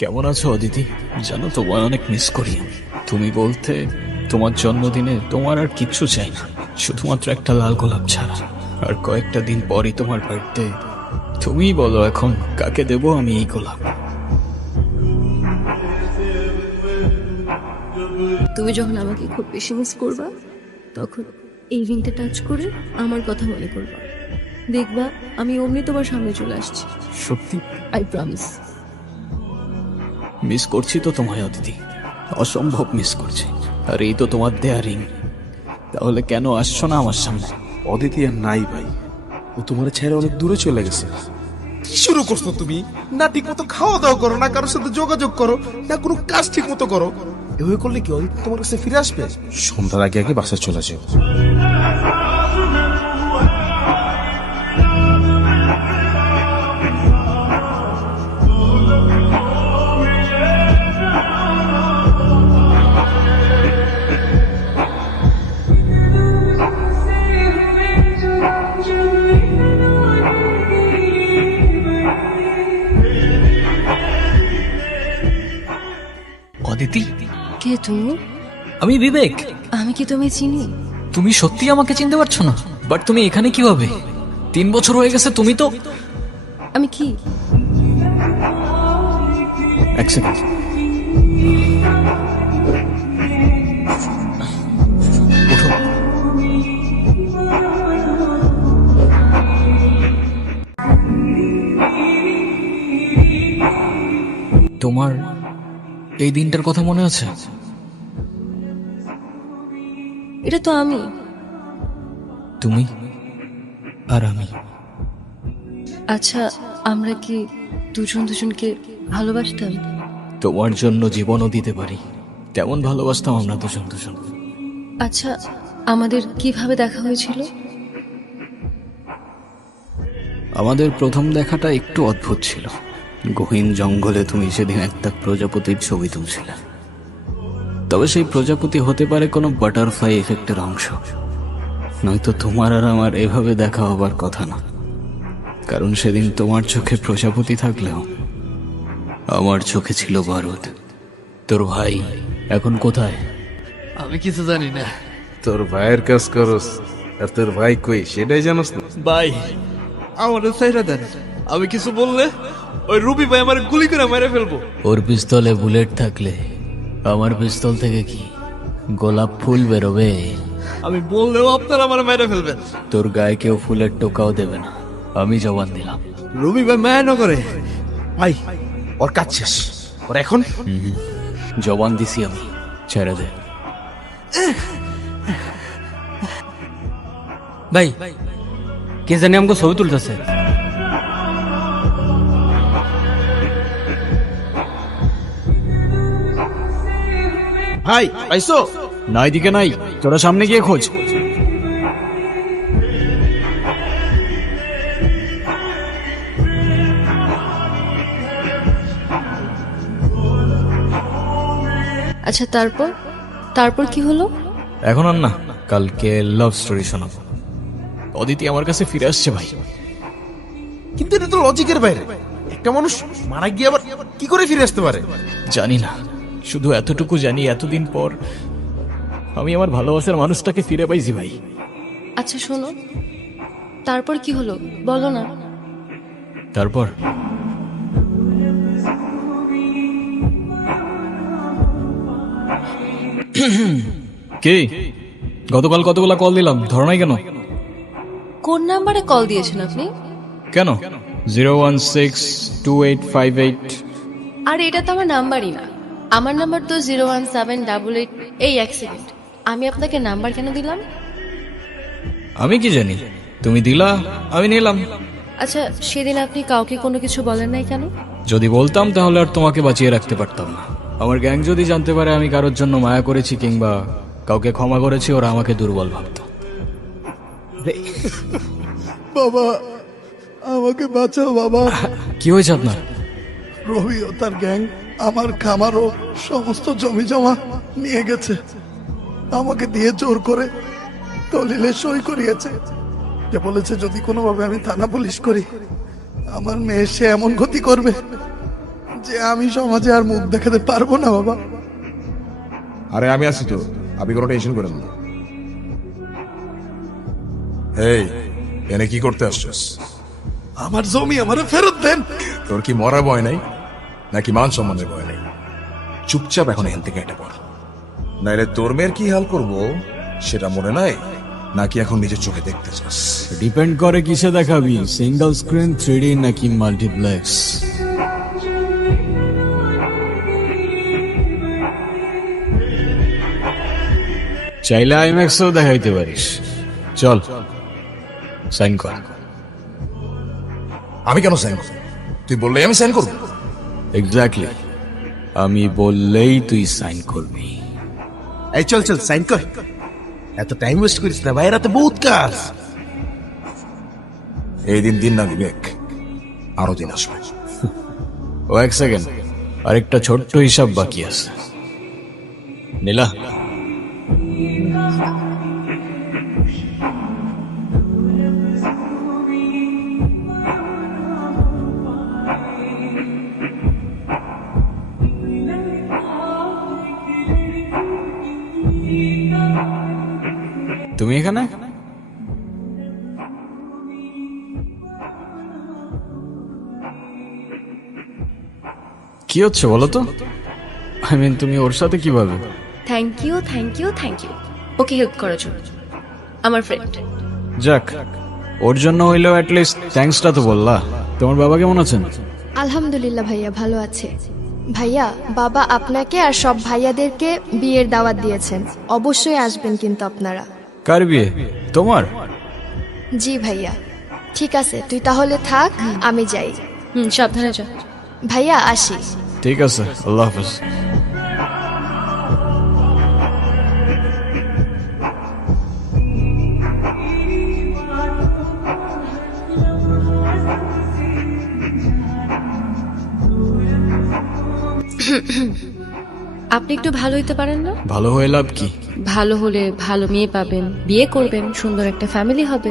কেমন আছো অদিতি? জানো তোমায় অনেক মিস করি। তুমি বলতে তোমার জন্মদিনে তোমার আর কিচ্ছু চাই না, শুধুমাত্র একটা লাল গোলাপ ছাড়া। আর কয়েকটা দিন পরই তোমার বার্থডে। তুমিই বলো এখন কাকে দেবো আমি এই গোলাপ? তুমি যখন আমাকে খুব বেশি মিস করবা তখন এই রিংটা টাচ করে আমার কথা মনে করবা, দেখবা আমি অমনি তোমার সামনে চলে আসছি। সত্যি? I promise. মিস করছি তো তোমায় অদিতি, অসম্ভব মিস করছি। আর এই তো তোমার দেয়া রিং, তাহলে কেন আসছো না আমার সামনে? অদিতি আর নাই ভাই, ও তোমার ছেড়ে অনেক দূরে চলে গেছে। কি শুরু করছো তুমি? না ঠিক মতো খাওয়া দাওয়া করো, না কারোর সাথে যোগাযোগ করো, না কোনো কাজ ঠিক মতো করো। এভাবে করলে কি অদিতি তোমার কাছে ফিরে আসবে? সন্ধ্যার আগে আগে বাসায় চলে যাও। অদিতি, কে তুমি? আমি বিবেক। আমি কি তুমি চিনি? তুমি সত্যি আমাকে চিনতে পারছো না? বাট তুমি এখানে কিভাবে? 3 বছর হয়ে গেছে। তুমি তো... আমি কি? এক সেকেন্ড। ওঠো। তোমার এই দিনটার কথা মনে আছে? এটা তো আমি। তুমি আর আমি। আচ্ছা, আমরা কি দুজন দুজনকে ভালোবাসতাম? তোমার জন্য জীবনও দিতে পারি, তেমন ভালোবাসতাম আমরা দুজন দুজন। আচ্ছা, আমাদের কিভাবে দেখা হয়েছিল? আমাদের প্রথম দেখাটা একটু অদ্ভুত ছিল। গহীন জঙ্গলে তুমি সেদিন একটা প্রজাপতির ছবি তুলছিলে। তবে সেই প্রজাপতি হতে পারে কোনো বাটারফ্লাই এফেক্টের অংশ, নয়তো তোমার আর আমার এভাবে দেখা হবার কথা না। কারণ সেদিন তোমার চোখে প্রজাপতি থাকলেও আমার চোখে ছিল বারুদ। তোর ভাই এখন কোথায়? আমি কিছু জানি না। তোর ভাইয়ের কাজ করস, আর তোর ভাই কই সেটাই জানোস না? ভাই, আমাদের সাইরা দেন। আমি কিছু বললে ওই রুবি ভাই আমার গুলি করে মেরে ফেলবো। ওর পিস্তলে বুলেট থাকলে আমার পিস্তল থেকে কি গোলাপ ফুল বেরোবে? আমি বললেও আপনারা আমার মেরে ফেলবেন। তোর গায়ে কেউ ফুলের টোকাও দেবে না, আমি জবান দিলাম। রুবি ভাই মায়া না করে। ভাই, ওর কাজ শেষ। ওর এখন জবান দিছি আমি, ছেড়ে দে। ভাই, কে জানি আমাকে ছবি তুলতেছে। ভাই পাইছো? না, এদিকে নাই, তোরা সামনে গিয়ে খোঁজ। আচ্ছা, তারপর তারপর কি হলো? এখন আর না, কালকে লাভ স্টোরি শোনাবো। অদিতি আমার কাছে ফিরে আসছে ভাই। কিন্তু এটা তো লজিকের বাইরে। একটা মানুষ মারা গিয়ে আবার কি করে ফিরে আসতে পারে? জানি না, শুধু এতটুকু জানি এতদিন পর আমি আমার ভালোবাসার মানুষটাকে ফিরে পাইছি ভাই। আচ্ছা শোনো, তারপর কি হলো বলো না। তারপর কি? গতকাল কতগুলা কল দিলাম, ধরো নাই কেন? কোন নাম্বারে কল দিয়েছেন আপনি? কেন? 0162858। আর এটা তো আমার নাম্বারই না। আমার নাম্বার তো 01788। এই এক সেকেন্ড, আমি আপনাকে নাম্বার কেন দিলাম? আমি কি জানি, তুমি দিলা, আমি নিলাম। আচ্ছা, সেদিন আপনি কাউকে কোনো কিছু বলেন নাই কেন? যদি বলতাম তাহলে আর তোমাকে বাঁচিয়ে রাখতে পারতাম না। আমার গ্যাং যদি জানতে পারে আমি কারোর জন্য মায়া করেছি কিংবা কাউকে ক্ষমা করেছি, ওরা আমাকে দুর্বল ভাবত। বাবা আমাকে বাঁচাও বাবা। কি হয়েছে আপনার? রবি ও তার গ্যাং আমার খামার ও সমস্ত জমি জমা নিয়ে গেছে। আমাকে দিয়ে জোর করে দলিলে সই করিয়েছে, যে বলেছে যদি কোনোভাবে আমি থানা পুলিশ করি আমার মেয়ে সে এমন ক্ষতি করবে যে আমি সমাজে আর মুখ দেখাতে পারবো না বাবা। আরে আমি আছি তো, আপনি কোনো টেনশন করেন না। এই এনে কি করতে আসছিস? আমার জমি আমারে ফেরত দেন। তোর কি মরার ভয় নাই নাকি মান সম্মানের ভয় নাই? চুপচাপ এখন এখান থেকে এটা পড়, নাইলে তোর মেয়ের কি হাল করবো সেটা মনে নাই নাকি এখন নিজের চোখে দেখতে চাস? ডিপেন্ড করে কিসে দেখাবি, সিঙ্গেল স্ক্রিন, 3D নাকি মাল্টিপ্লেক্স। চাইলে আইম্যাক্সও দেখাইতে পারিস। চল সাইন কর। আমি কেন সাইন করব? তুই বললেই আমি সাইন করবো? এক্স্যাক্টলি, আমি বললেই তুই সাইন করবি। এই চল চল সাইন কর, এত টাইম ওয়েস্ট করিস না ভাই, রাতে বহুত কাজ। এই দিন দিন না বিবেক, আরো দিন আসবে। ও এক সেকেন্ড, আরেকটা ছোট্ট হিসাব বাকি আছে। নীলা, তুমি এখানে? কি হচ্ছে বলো তো? আই মিন তুমি ওর সাথে কিভাবে? Thank you thank you thank you, ওকে হেল্প করার জন্য। আমার ফ্রেন্ড। যাক, ওর জন্য হইলেও অ্যাটলিস্ট থ্যাঙ্কসটা তো বললা। তোমার বাবা কেমন আছেন? আলহামদুলিল্লাহ ভাইয়া ভালো আছে। ভাইয়া বাবা আপনাকে আর সব ভাইয়াদেরকে বিয়ের দাওয়াত দিয়েছেন, অবশ্যই আসবেন কিন্তু আপনারা। কার বিয়ে? তোমার? জি ভাইয়া। ঠিক আছে তুই তাহলে থাক, আমি যাই। সাবধানে যা। ভাইয়া আসি। ঠিক আছে, আল্লাহ হাফেজ। আপনি একটু ভালো হইতে পারেন না? ভালো হয়ে লাভ কি? ভালো হলে ভালো মেয়ে পাবেন, বিয়ে করবেন, সুন্দর একটা ফ্যামিলি হবে।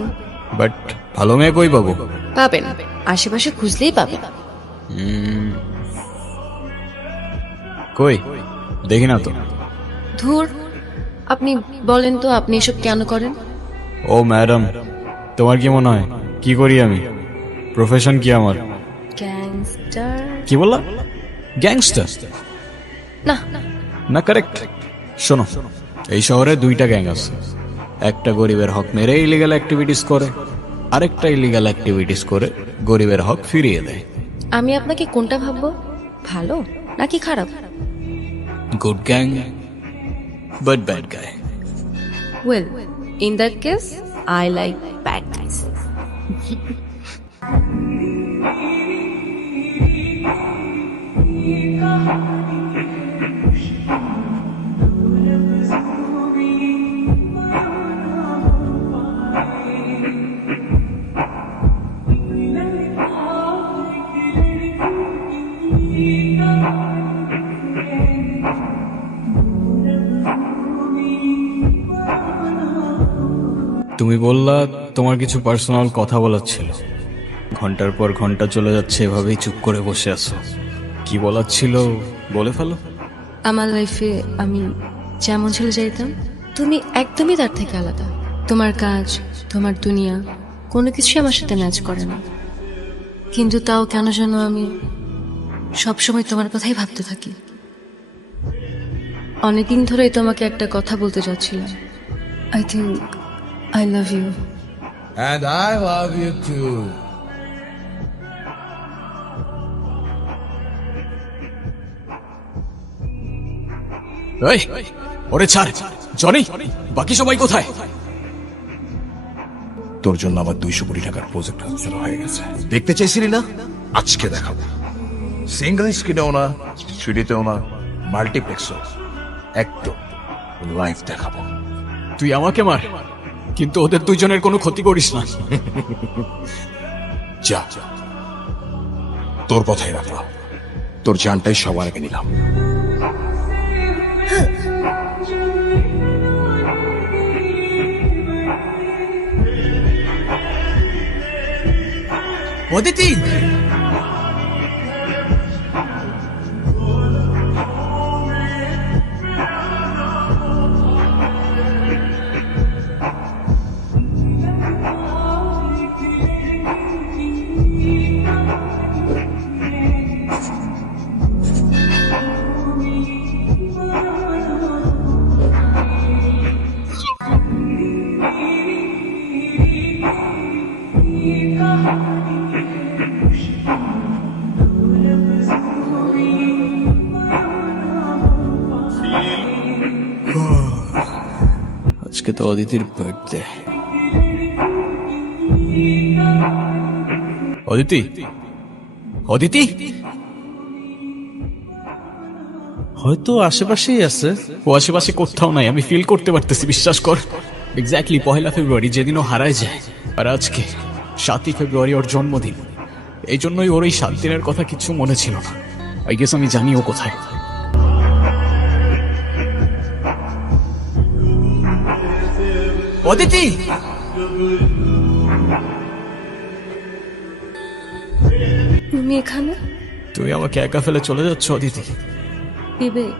বাট ভালো মেয়ে কই পাবো? পাবেন, আশেপাশে খুঁজলেই পাবেন। কই দেখি না তো। ধুর, আপনি বলেন তো আপনি এসব কেন করেন? ও ম্যাডাম, তোমার কি মনে হয় কি করি আমি? প্রফেশন কি আমার? গ্যাংস্টার? কি বললা? গ্যাংস্টার না। না, কারেক্ট। শোনো, এই শহরে দুইটা গ্যাং আছে। একটা গরিবের হক মেরে ইলিগাল অ্যাক্টিভিটিস করে, আরেকটা ইলিগাল অ্যাক্টিভিটিস করে গরিবের হক ফিরিয়ে দেয়। আমি আপনাকে কোনটা ভাববো, ভালো নাকি খারাপ? গুড গ্যাং বাট ব্যাড গায়। Well, in that case I like bad guys. তুমি বললা তোমার কিছু পার্সোনাল কথা বলার ছিল। ঘন্টার পর ঘন্টা চলে যাচ্ছে, এভাবেই চুপ করে বসে আছো। কি বলার ছিল বলে ফেলো। আমার লাইফে আমি যেমন চলে যাইতাম, তুমি একদমই তার থেকে আলাদা। তোমার কাজ, তোমার দুনিয়া কোনো কিছুই আমার সাথে ম্যাচ করে না, কিন্তু তাও কেন যেন আমি সবসময় তোমার কথাই ভাবতে থাকি। অনেকদিন ধরেই তোমাকে একটা কথা বলতে যাচ্ছিলাম। I think I love you. And I love you too. এই, ওরে ছাড়। জনি, বাকি সবাই কোথায়? তোর জন্য আমার 200 কোটি টাকার প্রজেক্ট হাতছাড়া হয়ে গেছে। দেখতে চাইছিলি না? আজকে দেখাবো। সিঙ্গল স্ক্রিনেও না, 3Dতেও না, মাল্টিপ্লেক্স একদম লাইভ দেখাবো। তুই আমাকে মার, কিন্তু ওদের দুইজনের কোনো ক্ষতি করিস না। যা, তোর কথাই রাখলাম, তোর জানটাই সবার আগে নিলাম। অদিতি, আজকে তো অদিতির বার্থডে। অদিতি, অদিতি, হয়তো আশেপাশেই আছে। ও আশেপাশে কোথাও নাই, আমি ফিল করতে পারতেছি, বিশ্বাস কর। এক্স্যাক্টলি 1 ফেব্রুয়ারি, যেদিন ও হারায় যায়, আর আজকে 7 ফেব্রুয়ারি ওর জন্মদিন। এই জন্যই ওর এই 7 দিনের কথা কিছু মনে ছিল না। আই গেস আমি জানি ও কোথায়। অদিতি, তুমি এখানে? তুমি আমাকে একা ফেলে চলে যাচ্ছ অদিতি? বিবেক,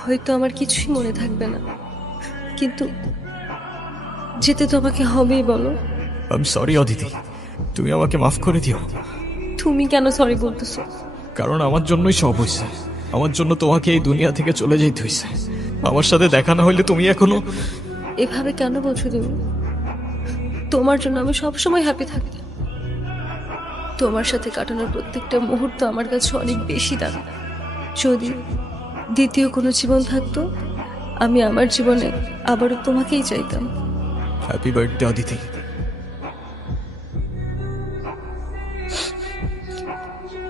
হয়তো আমার কিছুই মনে থাকবে না, কিন্তু যেতে তো আমাকে হবেই, বলো। আই এম সরি অদিতি, তুমি আমাকে মাফ করে দিও। তুমি কেন সরি বলতেছো? কারণ আমার জন্যই সব হয়েছে, আমার জন্য তোমাকে এই দুনিয়া থেকে চলে যেতে হয়েছে। আমার সাথে দেখা না হইলে তুমি এখনো। এভাবে কেন বলছো তুমি? তোমার জন্য আমি সবসময় হ্যাপি থাকি। তোমার সাথে কাটানোর প্রত্যেকটা মুহূর্ত আমার কাছে অনেক বেশি দামি। যদি দ্বিতীয় কোনো জীবন থাকতো, আমি আমার জীবনে আবারও তোমাকেই চাইতাম। Happy birthday Aditi.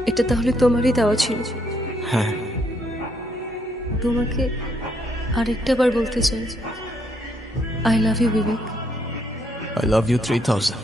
এটা তাহলে তোমারই দেওয়া ছিল? হ্যাঁ। তোমাকে আরেকটা বার বলতে চাই, I love you Vivek. I love you 3000.